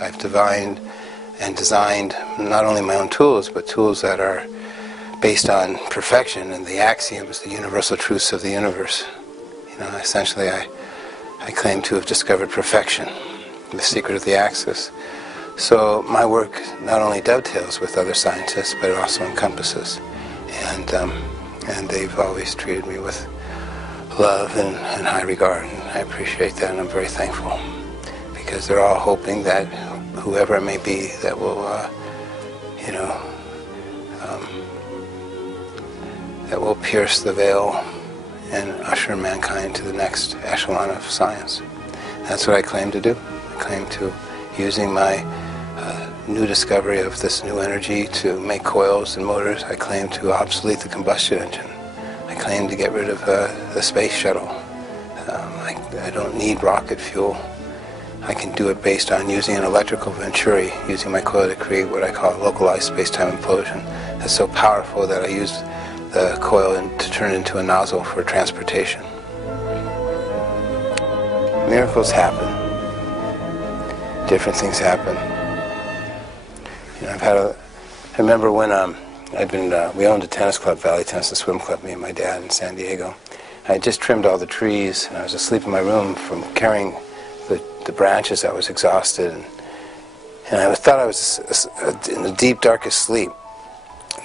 I've divined and designed not only my own tools, but tools that are based on perfection and the axioms, the universal truths of the universe. You know, essentially I claim to have discovered perfection, the secret of the axis. So my work not only dovetails with other scientists, but it also encompasses. And they've always treated me with love and high regard, and I appreciate that, and I'm very thankful, because they're all hoping that whoever it may be that will, that will pierce the veil and usher mankind to the next echelon of science. That's what I claim to do. I claim to, using my new discovery of this new energy to make coils and motors, I claim to obsolete the combustion engine. I claim to get rid of the space shuttle. I don't need rocket fuel. I can do it based on using an electrical venturi, using my coil to create what I call a localized space-time implosion. That's so powerful that I use the coil to turn it into a nozzle for transportation. Miracles happen. Different things happen. You know, I remember when we owned a tennis club, Valley Tennis and Swim Club, me and my dad in San Diego. I had just trimmed all the trees, and I was asleep in my room from carrying the branches. I was exhausted, and I thought I was in the deep, darkest sleep,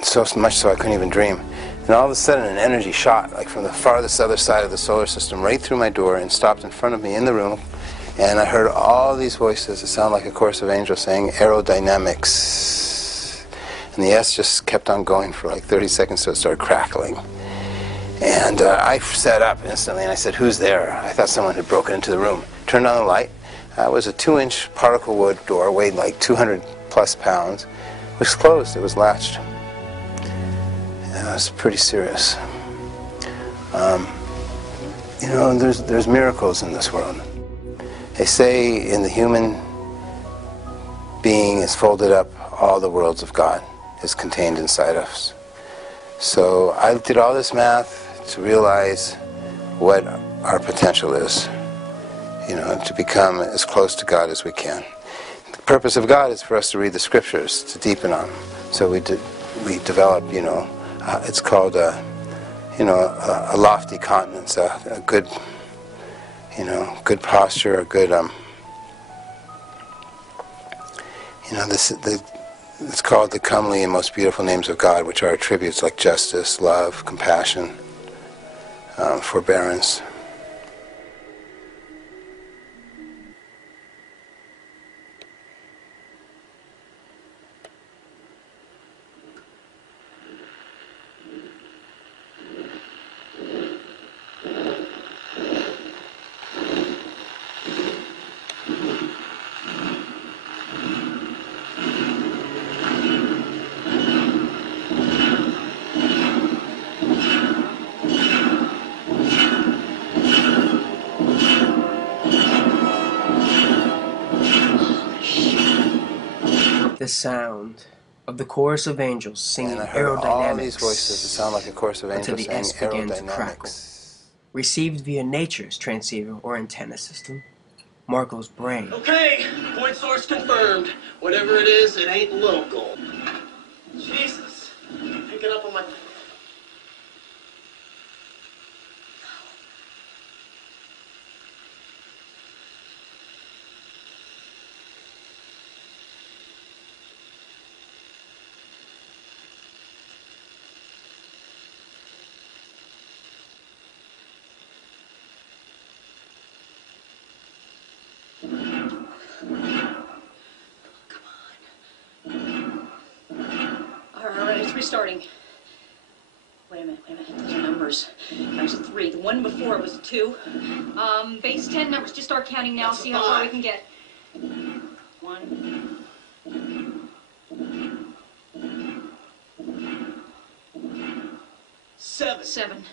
so much so I couldn't even dream. And all of a sudden, an energy shot, like from the farthest other side of the solar system, right through my door and stopped in front of me in the room. And I heard all these voices that sound like a chorus of angels saying aerodynamics. And the S just kept on going for like 30 seconds, so it started crackling. And I sat up instantly and I said, "Who's there?" I thought someone had broken into the room. Turned on the light. It was a 2-inch particle wood door, weighed like 200 plus pounds. It was closed, it was latched. It was pretty serious. You know, there's miracles in this world. They say in the human being is folded up, all the worlds of God is contained inside us. So I did all this math to realize what our potential is, you know, to become as close to God as we can. The purpose of God is for us to read the scriptures, to deepen on them. So we develop, you know, it's called a lofty continence, a good, you know, good posture, a good, it's called the comely and most beautiful names of God, which are attributes like justice, love, compassion, forbearance. The sound of the chorus of angels singing And I heard all these aerodynamics voices that sound like a chorus of until angels the S saying began to crackle. aerodynamics. Received via nature's transceiver or antenna system, Marko's brain. Okay, point source confirmed. Whatever it is, it ain't local. Jesus, picking up on my... Alright, it's restarting. Wait a minute. Those are numbers. That was a 3. The one before it was a 2. Base 10 numbers. Just start counting now. That's See how far we 5. can get. 1. 7. 7.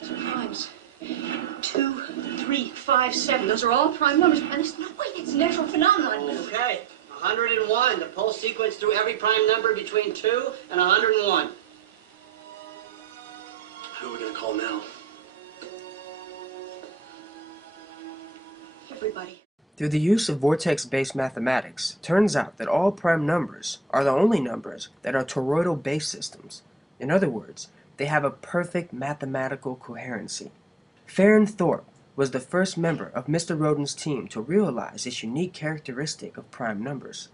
Those are primes. 2, 3, 5, 7. Those are all prime numbers. And there's no way it's a natural phenomenon. Okay, 101. The pulse sequence through every prime number between 2 and 101. Who are we going to call now? Everybody. Through the use of vortex-based mathematics, it turns out that all prime numbers are the only numbers that are toroidal-based systems. In other words, they have a perfect mathematical coherency. Farron Thorpe was the first member of Mr. Rodin's team to realize this unique characteristic of prime numbers.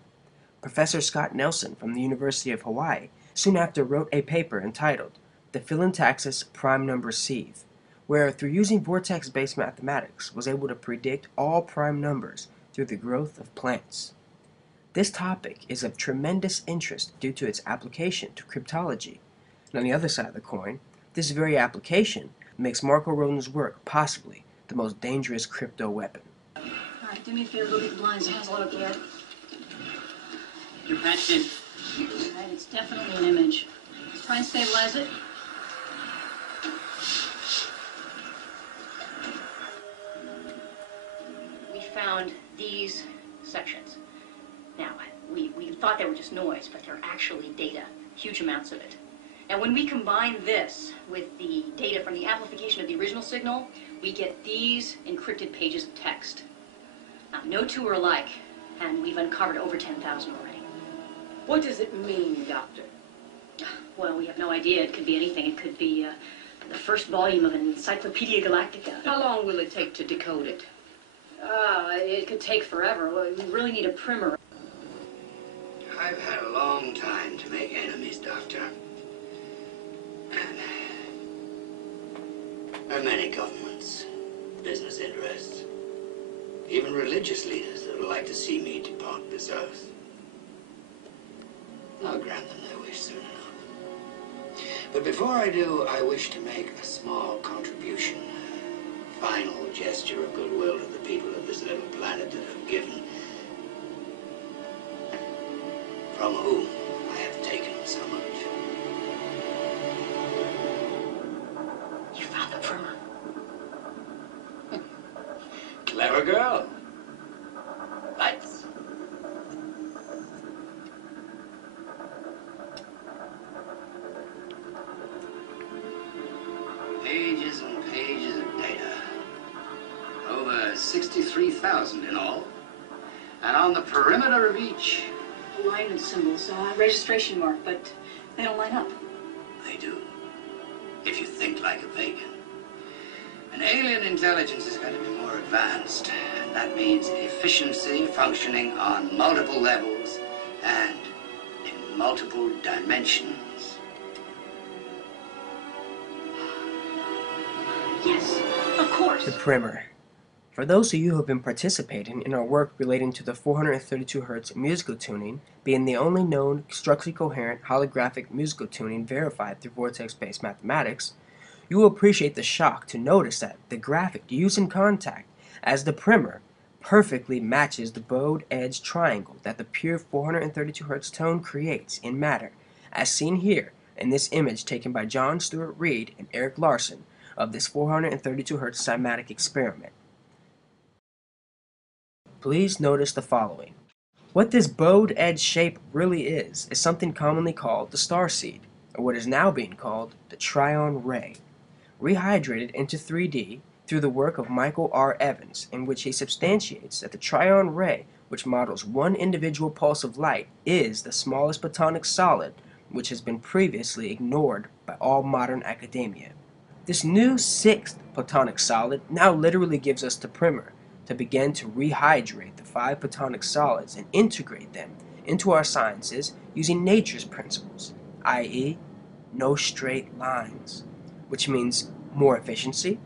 Professor Scott Nelson from the University of Hawaii soon after wrote a paper entitled The Philantaxis Prime Number Sieve, where through using vortex-based mathematics was able to predict all prime numbers through the growth of plants. This topic is of tremendous interest due to its application to cryptology. And on the other side of the coin, this very application makes Marko Rodin's work possibly the most dangerous crypto weapon. Alright, do me a favor, look at the blinds. It has a lot of glare. You're patched in. Alright, it's definitely an image. Let's try and stabilize it. We found these sections. Now, we thought they were just noise, but they're actually data, huge amounts of it. Now, when we combine this with the data from the amplification of the original signal, we get these encrypted pages of text. Now, no two are alike, and we've uncovered over 10,000 already. What does it mean, Doctor? Well, we have no idea. It could be anything. It could be the first volume of an Encyclopedia Galactica. How long will it take to decode it? It could take forever. We really need a primer. I've had a long time to make enemies, Doctor. There are many governments, business interests, even religious leaders that would like to see me depart this earth. I'll grant them their wish soon enough. But before I do, I wish to make a small contribution, a final gesture of goodwill to the people of this little planet that have given, from whom I have taken so much. You found the primer. Clever girl. Lights. Pages and pages of data. Over 63,000 in all. And on the perimeter of each, Alignment symbols, registration mark, but they don't line up. they do. If you think like a pagan. An alien intelligence is going to be more advanced, and that means efficiency functioning on multiple levels and in multiple dimensions. Yes, of course. The primer. For those of you who have been participating in our work relating to the 432 Hz musical tuning being the only known structurally coherent holographic musical tuning verified through vortex-based mathematics, you will appreciate the shock to notice that the graphic used in contact as the primer perfectly matches the bowed edge triangle that the pure 432 Hz tone creates in matter, as seen here in this image taken by John Stuart Reid and Eric Larson of this 432 Hz cymatic experiment. Please notice the following. What this bowed edge shape really is something commonly called the starseed, or what is now being called the Tryon ray, rehydrated into 3D through the work of Michael R. Evans, in which he substantiates that the Tryon ray, which models one individual pulse of light, is the smallest platonic solid which has been previously ignored by all modern academia. This new sixth platonic solid now literally gives us the primer to begin to rehydrate the 5 platonic solids and integrate them into our sciences using nature's principles, i.e., no straight lines, which means more efficiency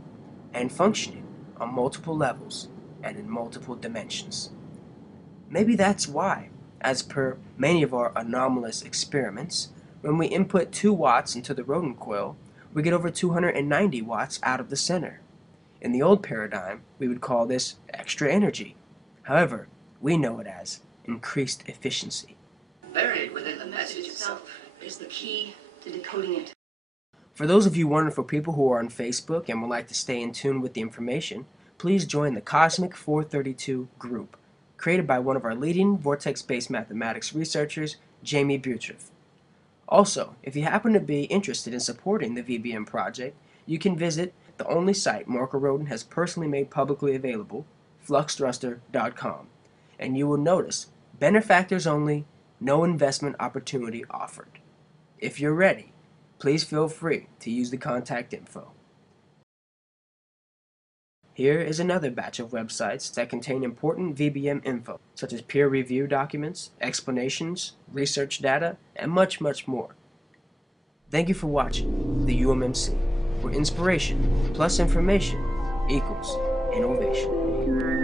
and functioning on multiple levels and in multiple dimensions. Maybe that's why, as per many of our anomalous experiments, when we input 2 watts into the Rodin coil, we get over 290 watts out of the center. In the old paradigm, we would call this extra energy. However, we know it as increased efficiency. Buried within the The message itself is the key to decoding it. For those of you wonderful people who are on Facebook and would like to stay in tune with the information, please join the Cosmic 432 group, created by one of our leading vortex-based mathematics researchers, Jamie Butreff. Also, if you happen to be interested in supporting the VBM project, you can visit the only site Marko Rodin has personally made publicly available, fluxthruster.com, and you will notice benefactors only, no investment opportunity offered. If you're ready, please feel free to use the contact info. Here is another batch of websites that contain important VBM info, such as peer review documents, explanations, research data, and much, much more. Thank you for watching the UMMC, where inspiration plus information equals innovation.